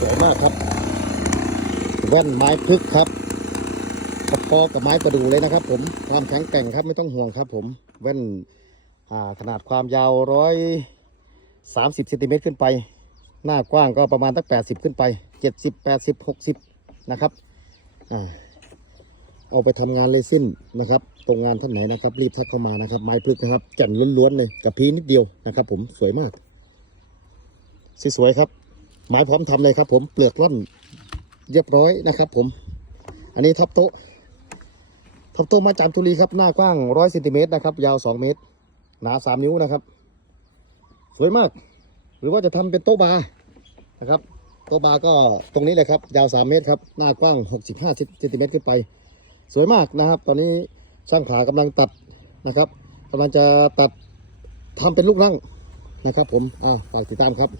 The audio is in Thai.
สวยมากครับ แว่นไม้พลึกครับกระพอกับไม้ประดูเลยนะครับ ผมความแข็งแกร่งครับไม่ต้องห่วงครับ ผมแว่นขนาดความยาวร้อยสามสิบเซนติเมตรขึ้นไป หน้ากว้างก็ประมาณตั้งแปดสิบขึ้นไปเจ็ดสิบแปดสิบหกสิบนะครับอเอาไปทำงานเลยสิ้นนะครับ ตรงงานท่านไหนนะครับ รีบทักเข้ามานะครับ ไม้พลึกนะครับแก่นล้วนๆเลยกับพีนิดเดียวนะครับ ผมสวยมากสวยๆครับ ไม้พร้อมทำเลยครับ ผมเปลือกร่อนเรียบร้อยนะครับ ผม อันนี้ทับโต๊ะทับโต๊ะมาจามทุรีครับหน้ากว้างร้อยเซนติเมตรนะครับ ยาวสองเมตร หนาสามนิ้วนะครับ สวยมาก หรือว่าจะทำเป็นโต๊ะบาร์นะครับ โต๊ะบาร์ก็ตรงนี้เลยครับ ยาวสามเมตรครับ หน้ากว้างหกสิบห้าเซนติเมตรขึ้นไป สวยมากนะครับ ตอนนี้ช่างขากำลังตัดนะครับกำลังจะตัดทำเป็นลูกนั่งนะครับ ผมอ่าฝากติดตามครับ